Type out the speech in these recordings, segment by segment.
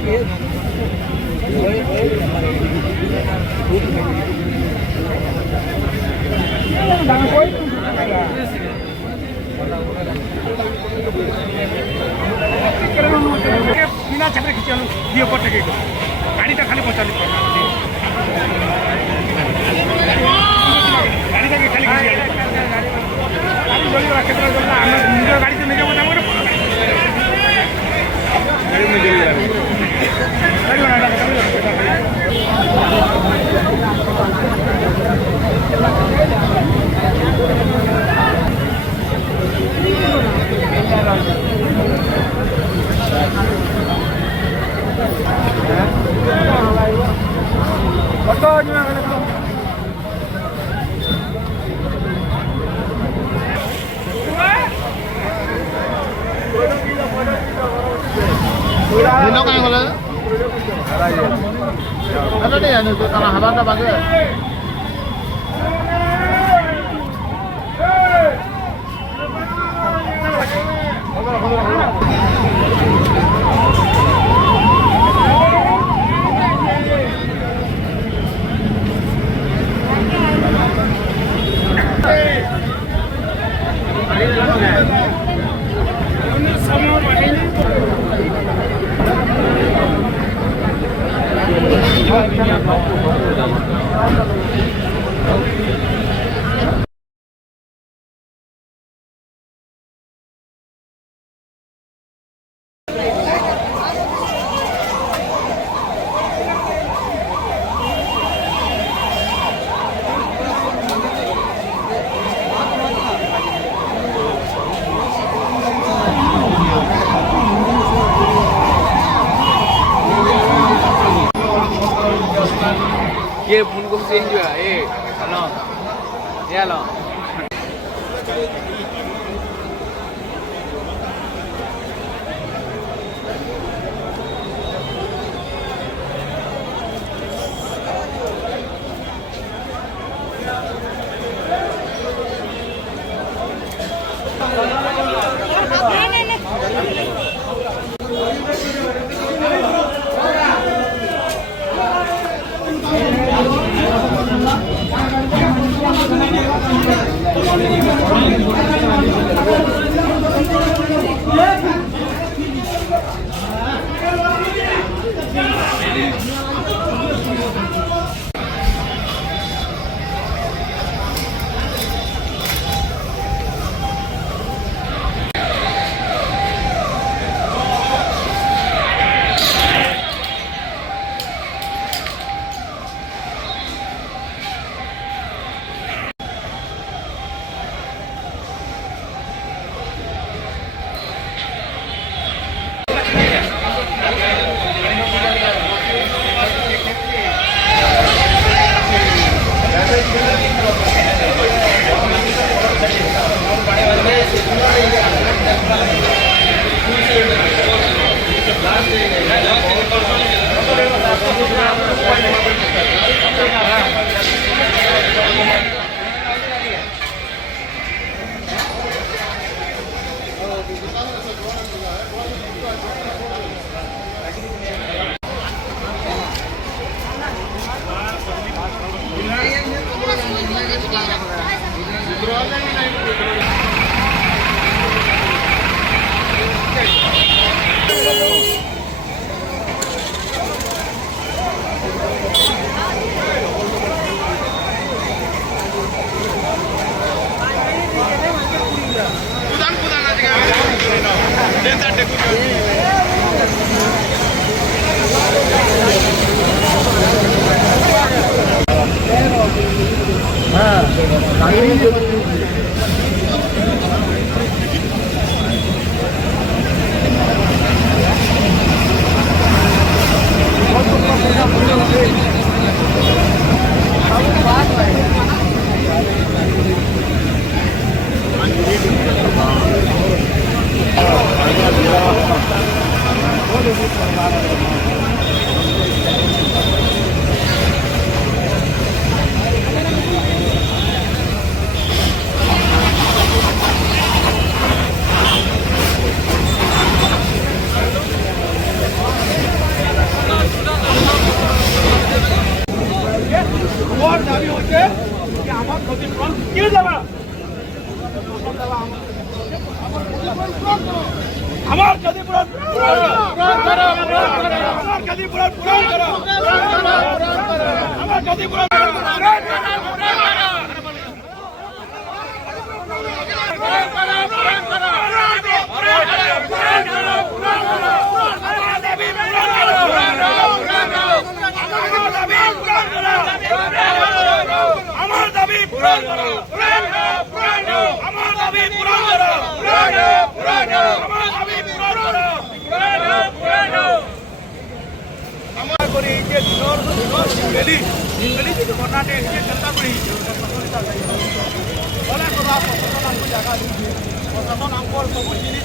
बिना छात्र खींचे दिए पर टेके गाड़ी का खाली पहुंचा गाड़ी का खाली गाड़ी गाड़ी से नहीं Nó cái con lớn. Nó đi à, tụi tao là hai ba cái. ये फोन को चेंज हुआ ए हेलो ये हेलो ক্ষতিপূরণ কি দেবা আমার ক্ষতিপূরণ আমার ক্ষতিপূরণ পূরণ করো আমার ক্ষতিপূরণ আমার দাবি পূরণ করো আমার দাবি পূরণ করো আমার দাবি পূরণ করো আমার করি যে দিনগলি যে ঘটনাটি যে চিন্তা করি বলে কথা প্রশাসন জায়গা প্রশাসন আমার সবু জিনিস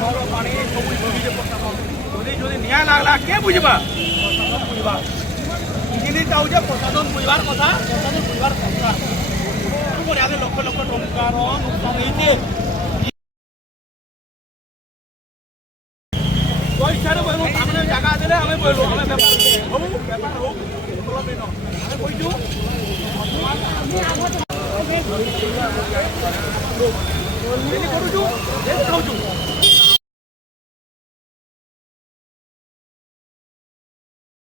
ঘর পানি সবু জমিছে প্রশাসন যদি ন্যায় লাগলা কে বুঝবা প্রশাসন বুঝবা জিনিসটা হচ্ছে প্রশাসন বুঝবার কথা প্রশাসন বুঝবার কথা পরিবারে লক্ষ লক্ষ টঙ্কার নুকসান হয়েছে পয়সারে বলবো সামনে জায়গা দেলে আমি বলবো আমি ব্যাপার হোক আমি কইছু করুছু খাওছু